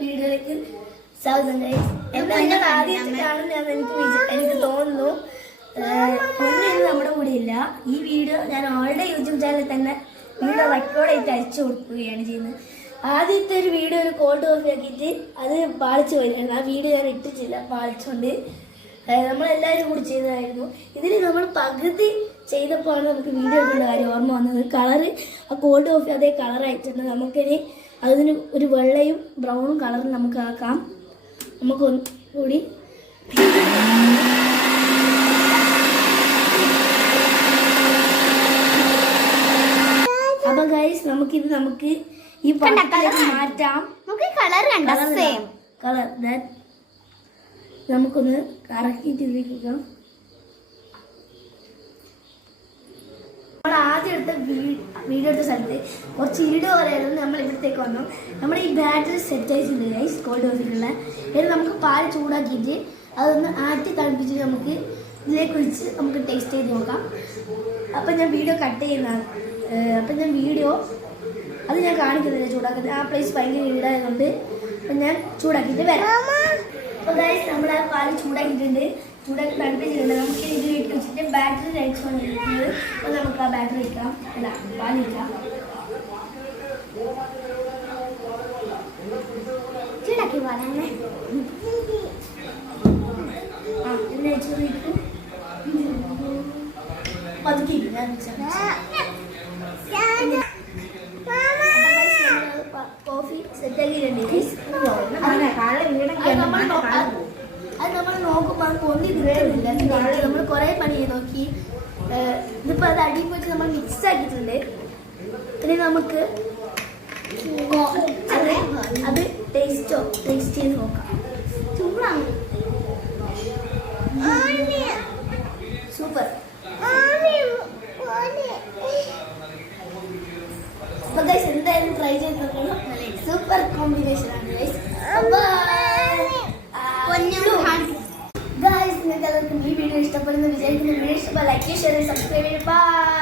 വീഡിയോയിലേക്ക് സ്വാഗതം. നിങ്ങൾ ആദ്യമായിട്ട് കാണുന്നതെന്ന് എനിക്ക് തോന്നുന്നു. നമ്മുടെ കൂടെ ഇല്ല. ഈ വീഡിയോ ഞാൻ അവളുടെ യൂട്യൂബ് ചാനലിൽ തന്നെ വീഡിയോ റെക്കോർഡ് ചെയ്തിട്ട് അയച്ചു കൊടുക്കുകയാണ് ചെയ്യുന്നത്. ആദ്യത്തെ ഒരു വീഡിയോ ഒരു കോൾഡ് കോഫി ആക്കിയിട്ട് അത് പാളിച്ചു പോയിരുന്നു. ആ വീഡിയോ ഞാൻ ഇട്ടിട്ടില്ല, പാളിച്ചുകൊണ്ട്. നമ്മളെല്ലാവരും കൂടി ചെയ്തതായിരുന്നു. ഇതിന് നമ്മൾ പകുതി ചെയ്തപ്പോഴാണ് നമുക്ക് വീഡിയോ എടുക്കേണ്ട കാര്യം ഓർമ്മ വന്നത്. കളറ് ആ കോൾഡ് കോഫി അതേ കളറായിട്ടുണ്ട്. നമുക്കിനി അതിന് ഒരു വെള്ളയും ബ്രൗണും കളറും നമുക്ക് ആക്കാം. നമുക്ക് ഒന്നുകൂടി അപ്പൊ ഗൈസ് നമുക്ക് ഈ പടത്തിലേക്ക് മാറ്റാം. കളർ നമുക്കൊന്ന് കറക്കിയിട്ട് ഇതിലേക്കാം. നമ്മൾ ആദ്യം എടുത്ത വീഡിയോ എടുത്ത സ്ഥലത്ത് കുറച്ച് ഇരുട് പറയായിരുന്നു. നമ്മൾ ഇവിടത്തേക്ക് വന്നു. നമ്മുടെ ഈ ബാറ്ററി സെറ്റ് ആയിട്ടുണ്ട് ഗൈസ് കോൾഡ് കോഫിക്കുള്ള. ഇത് നമുക്ക് പാൽ ചൂടാക്കിയിട്ട് അതൊന്ന് ആറ്റി തണുപ്പിച്ചിട്ട് നമുക്ക് ഇതിലേക്ക് ഒഴിച്ച് നമുക്ക് ടേസ്റ്റ് ചെയ്ത് നോക്കാം. അപ്പം ഞാൻ വീഡിയോ കട്ട് ചെയ്യുന്നതാണ്. അപ്പം ഞാൻ വീഡിയോ അത് ഞാൻ കാണിക്കുന്നില്ല ചൂടാക്കുന്നത്. ആ പ്ലേസ് ഭയങ്കര ഈടായതുകൊണ്ട് ഞാൻ ചൂടാക്കിയിട്ട് വരാം. അപ്പോൾ ഗൈസ് നമ്മൾ ആ പാല് ചൂടാക്കിയിട്ടുണ്ട്, ചൂടാക്കി തണുപ്പിച്ചിട്ടുണ്ട്. നമുക്ക് ഇതിലേക്ക് വെച്ചിട്ട് ബാറ്ററി അയച്ചു വന്നിരിക്കുന്നത്. അപ്പോൾ നമുക്ക് ആ ബാറ്ററി വയ്ക്കാം, അല്ല പാല് വയ്ക്കാം. ചൂടാക്കി പാലേ ആ എന്നെ അയച്ചു വന്നിട്ടു പതുക്കി കോഫി സെറ്റാക്കിയിട്ടുണ്ട്. അത് നമ്മൾ നോക്കുമ്പോൾ അത് പൊന്തി കിട്ടുന്നില്ല. നമ്മൾ കുറേ പണി ചെയ്ത് നോക്കി. ഇതിപ്പോൾ അത് അടിയിൽ പോയിട്ട് നമ്മൾ മിക്സ് ആക്കിയിട്ടുണ്ട്. ഇനി നമുക്ക് അത് ടേസ്റ്റ് ചെയ്ത് നോക്കാം. സൂപ്പർ. അപ്പോൾ ഗൈസ് എന്തായാലും ട്രൈ ചെയ്ത് നോക്കണം. സൂപ്പർ കോമ്പിനേഷൻ ആണ് ഗൈസ്. ഗൈസ് നിങ്ങൾക്ക് എല്ലാവർക്കും ഈ വീഡിയോ ഇഷ്ടപ്പെടുന്ന വിചാരിക്കുന്നു. വീഡിയോ ഇഷ്ടപ്പെട്ട ലൈക്ക് ഷെയർ സബ്സ്ക്രൈബ് ചെയ്യുക. ബൈ.